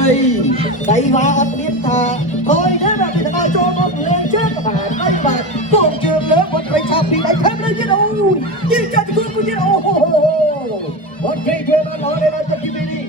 ត្រីដៃវ៉ាអត់មានថាហើយទេបាទពីដល់ចូលមកលេងជើងក៏បានដៃវ៉ាកូនជើងលើគាត់ត្រីឆាប់ពីដៃថែមលើទៀតអូយយីចាត់គូទៀតអូហូគាត់ត្រីជើងបានអត់ទេទៅទីនេះ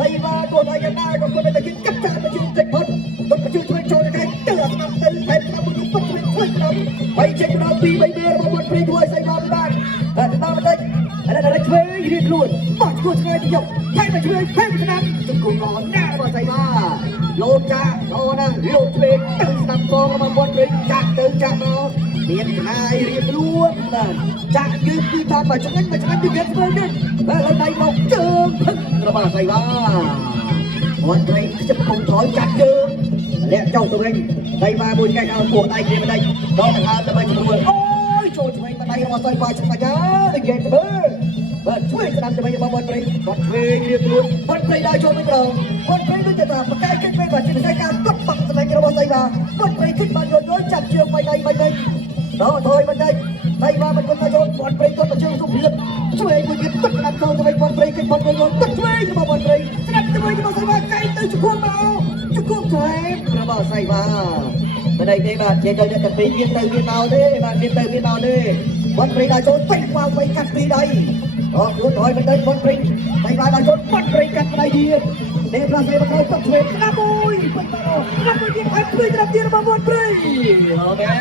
ដៃវ៉ាគាត់ដៃយ៉ាងណាក៏គាត់តែគិតកាត់ចាក់ទៅជើងទឹកផុតគាត់ទៅជើងធ្វើចូលទៅទៅអត់ស្ដាប់ទៅតែតាមមួយគាត់ធ្វើធ្វើតាមបីចេញដល់2 3មេរបស់គាត់ត្រីធ្វើស្អីបានបានដល់បន្តិចឥឡូវដល់ធ្វើរៀបខ្លួនបោះឈ្មោះឆ្ងាយទៅយកថែមទៅជួយថែមស្ដាប់ជង្គង់ល្អណាស់របស់ស្អីបានលោកចាអូណាលោកធ្វើទៅស្ដាប់កងរបស់គាត់ត្រីចាក់ទៅចាក់មកមានឆ្ងាយរៀបខ្លួនបាទចាក់គឺគឺតាមមកឆ្ងាញ់ទៅវាធ្វើទៀតហើយដៃមកជើងផឹករបស់ស្អីបានគាត់ត្រីចាប់កុំថយចាក់ជើងលាក់ចុះទៅវិញដៃមកមួយកាច់ឲ្យពោះដៃគ្នាមិនដៃដល់ទៅហើយទៅវិញស្រួលអូយចូលឆ្វេងមកដៃរបស់ស្អីបានឆ្ងាញ់ណានិយាយទៅបាទជួយស្ដាប់ទៅវិញរបស់បងត្រីគាត់ឆ្វេងរៀបខ្លួនបងត្រីដល់ចូលវិញម្ដងបងត្រីដូចថាបកាយគិតវិញបាទជាពិសេសការកត់បាក់ស្បែករបស់ស្អីបានបងត្រីគិតបានយល់ចាប់ជើងបីដៃបីវិញដល់ថយមិនដៃដៃមកមិនគាត់ចូលបងត្រីគាត់ទៅជើងសុភៀបឆ្វេងមួយទៀតទឹកស្ដាប់ចូលទៅវិញបងត្រីគិតបងយល់ទឹកឆ្វេងរបស់បងត្រីស្ដាប់ទៅវិញរបស់ស្អីបានកែទៅជង្គង់មកជង្គង់ថែមរបស់ស្អីបានមិនដៃទេបាទនិយាយទៅតែពីវាទៅវាមកទេបាទវាទៅវាមកទេបងត្រីដល់ចូលពេញមកវិញកាត់ពីដៃអូខ្លួនថយមិនដៃបងត្រីដៃដល់ចូលបងត្រីកាត់ដៃទៀតនេះផ្លាស់ស្រីមកទឹកឆ្វេងស្ដាប់មួយពេញមកស្ដាប់មួយទៀតឲ្យជួយស្ដាប់ទៀតរបស់បងត្រីអូខេ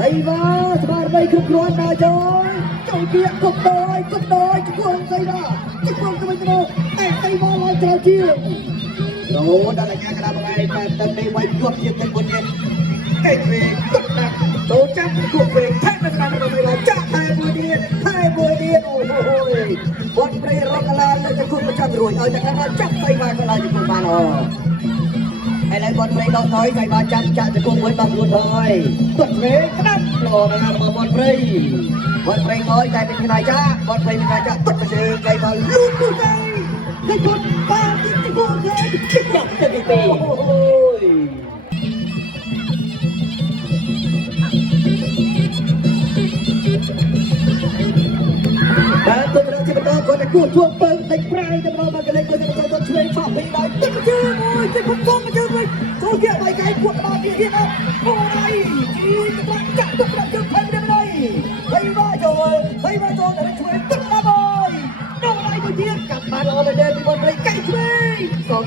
ដៃមកស្មារតីគ្រប់គ្រាន់ដល់ចូលទៀតគុំដោយជង្គង់ស្អីបាទជង្គង់ទៅវិញទៅតែស្អីមកឡើងច្រើនជាងអូដល់អាញាកណ្ដាលបងឯងតែទឹកនេះវាយជាប់ជាទឹកមួយទៀតកែវិញទឹកដាក់ចូលចាប់គួរវិញថែមស្ដាប់ទៅវិញចាក់តែមួយទៀតអូយបងព្រៃរកឡានទៅគុំប្រចាំរួយឲ្យតែគាត់ចាប់ស្អីមកក៏ឡើងជង្គង់បានអូឥឡូវបងព្រៃដល់ថយស្អីបានចាប់ចាក់ជង្គង់មួយដល់ខ្លួនហើយគាត់វិញស្ដាប់លោដល់របស់បងព្រៃថយតែเป็นខ្លាយចាបងព្រៃមានខ្លាយចាទឹកទៅជើងស្អីមកលូតទៅគេគាត់បានទីគូគេចាប់ទៅទីអូយតែទៅដល់ជាបន្តគាត់តែគួរជួបពើដេញប្រៃទៅដល់មកកលេចគាត់ទៅឆ្វេងឆក់ពីដល់ទឹកជើងអូយទឹកគុំជើងវិញចូលគេឲ្យកាយពួកដល់ទៀតទៀតអូយជីទៅចាក់ទឹកជើងផែនទៅដល់ហើយមកចូលតែឆ្វេងទឹកដល់ហើយដល់ហើយទៅទៀតកាត់បានល្អមែនទេពីបងព្រៃកៃឆ្វេងសង